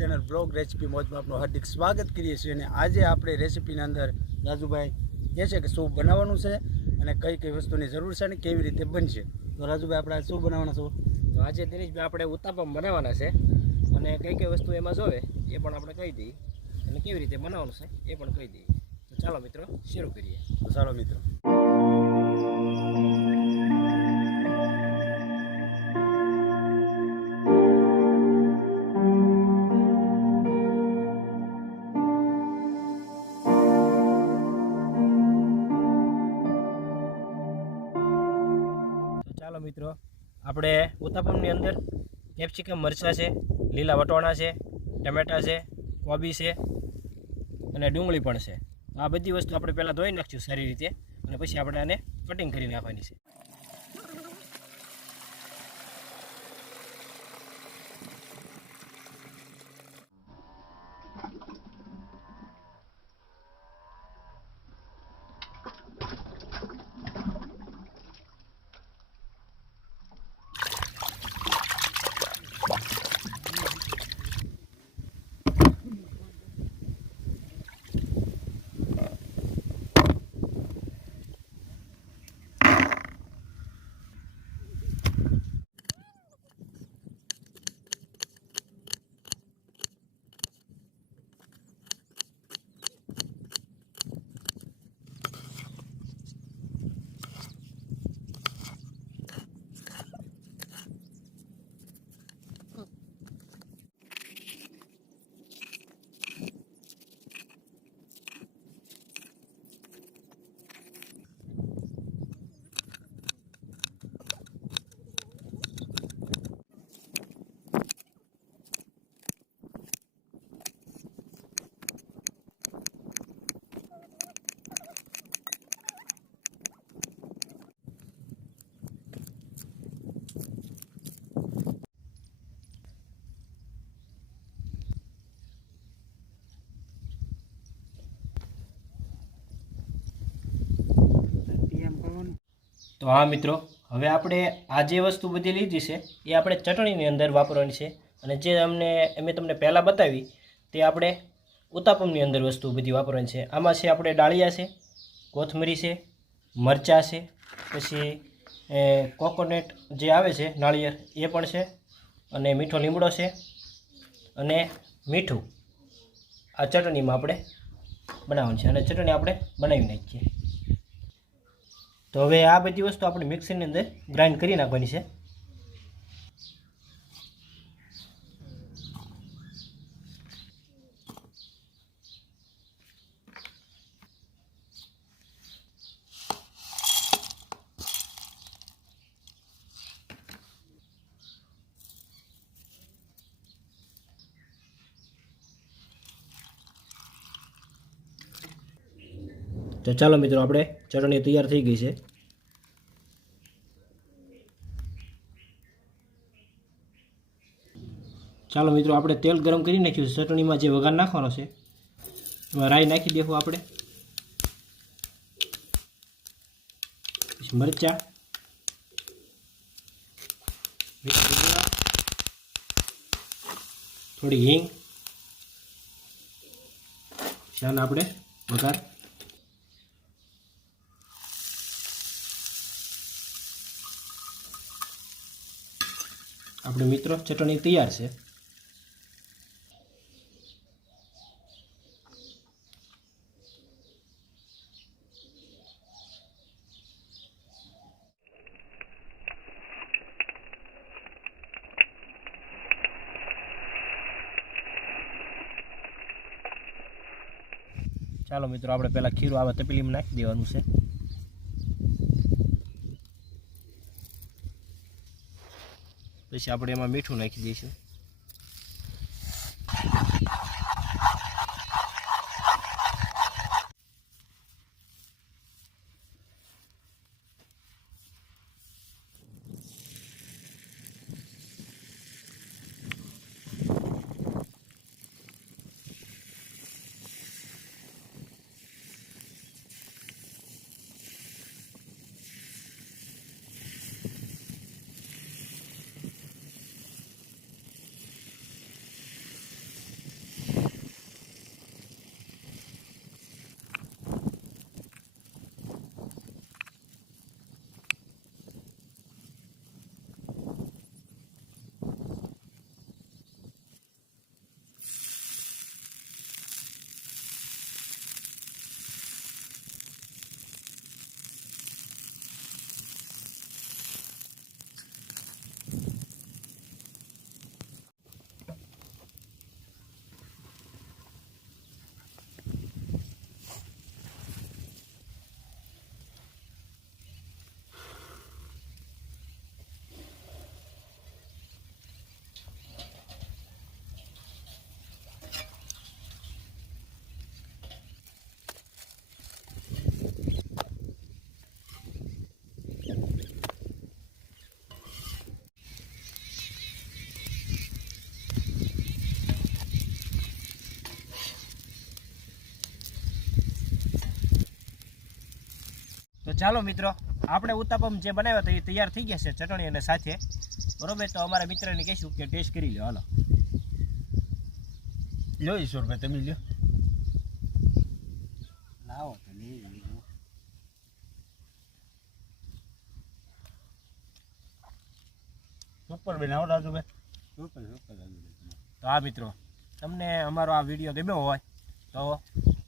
Channel blog recipe મોજમાં આપનું હાર્દિક સ્વાગત કરીએ છીએ। અને આજે આપણે રેસિપીની અંદર રાજુભાઈ કહે છે કે શું બનાવવાનું છે અને કઈ કઈ વસ્તુની જરૂર છે અને કેવી રીતે બનશે। તો રાજુભાઈ આપણે શું બનાવવાના છો? તો આજે દિનેશભાઈ આપણે ઉત્તાપમ બનાવવાના છે અને કઈ કઈ વસ્તુ એમાં જોવે એ પણ આપણે કહી દઈએ અને કેવી રીતે બનાવવાનું છે એ પણ કહી દઈએ। તો ચાલો મિત્રો શરૂ કરીએ। તો ચાલો મિત્રો। ચાલો મિત્રો આપણે ઉત્તાપમની અંદર કેપ્સિકમ મરચાં છે, લીલા વટોણા છે, ટમેટા છે, કોબી છે અને ડુંગળી પણ છે। આ બધી વસ્તુ આપણે પહેલાં ધોઈ નાખીશું સારી રીતે અને પછી આપણે આને કટિંગ કરી નાખવાની છે। તો હા મિત્રો, હવે આપણે આ જે વસ્તુ બધી લીધી છે એ આપણે ચટણીની અંદર વાપરવાની છે અને જે મેં તમને પહેલાં બતાવી તે આપણે ઉત્તાપમની અંદર વસ્તુ બધી વાપરવાની છે। આમાં છે આપણે ડાળિયા છે, કોથમરી છે, મરચાં છે, પછી કોકોનટ જે આવે છે નાળિયેર એ પણ છે અને મીઠો લીમડો છે અને મીઠું આ ચટણીમાં આપણે બનાવવાની છે અને ચટણી આપણે બનાવી નાખીએ। તો હવે આ બધી વસ્તુ આપણે મિક્સરની અંદર ગ્રાઇન્ડ કરી નાખવાની છે। તો ચાલો મિત્રો, આપણે ચટણી તૈયાર થઈ ગઈ છે। ચાલો મિત્રો, આપણે તેલ ગરમ કરી નાખ્યું છે। ચટણીમાં જે વઘાર નાખવાનો છે એમાં રાઈ નાખી દેવું આપણે, પછી મરચાં, થોડી હિંગ, શાન આપણે વઘાર આપણે મિત્રો ચટણી તૈયાર છે। ચાલો મિત્રો, આપણે પહેલાં ખીરું આવા તપેલીમાં નાખી દેવાનું છે। પછી આપણે એમાં મીઠું નાખી દઈશું। તો ચાલો મિત્રો, આપણે ઉત્તાપમ જે બનાવ્યો હતો એ તૈયાર થઈ ગયા છે ચટણી અને સાથે. બરોબર, તો અમારા મિત્રને કહીશું કે ટેસ્ટ કરી લો. હાલો લો ઈશ્વરભાઈ, તમે લ્યો. લાવો તો લઈ લો. સુપર બનાવો રાજુભાઈ, સુપર રાજુભાઈ. તો આ મિત્રો, તમને અમારો આ વિડીયો ગમ્યો હોય તો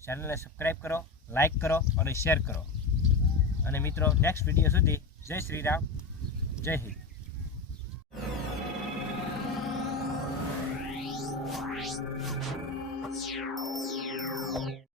ચેનલને સબસ્ક્રાઈબ કરો, લાઈક કરો અને શેર કરો. અને મિત્રો, નેક્સ્ટ વિડીયો સુધી જય શ્રી રામ, જય હિન્દ.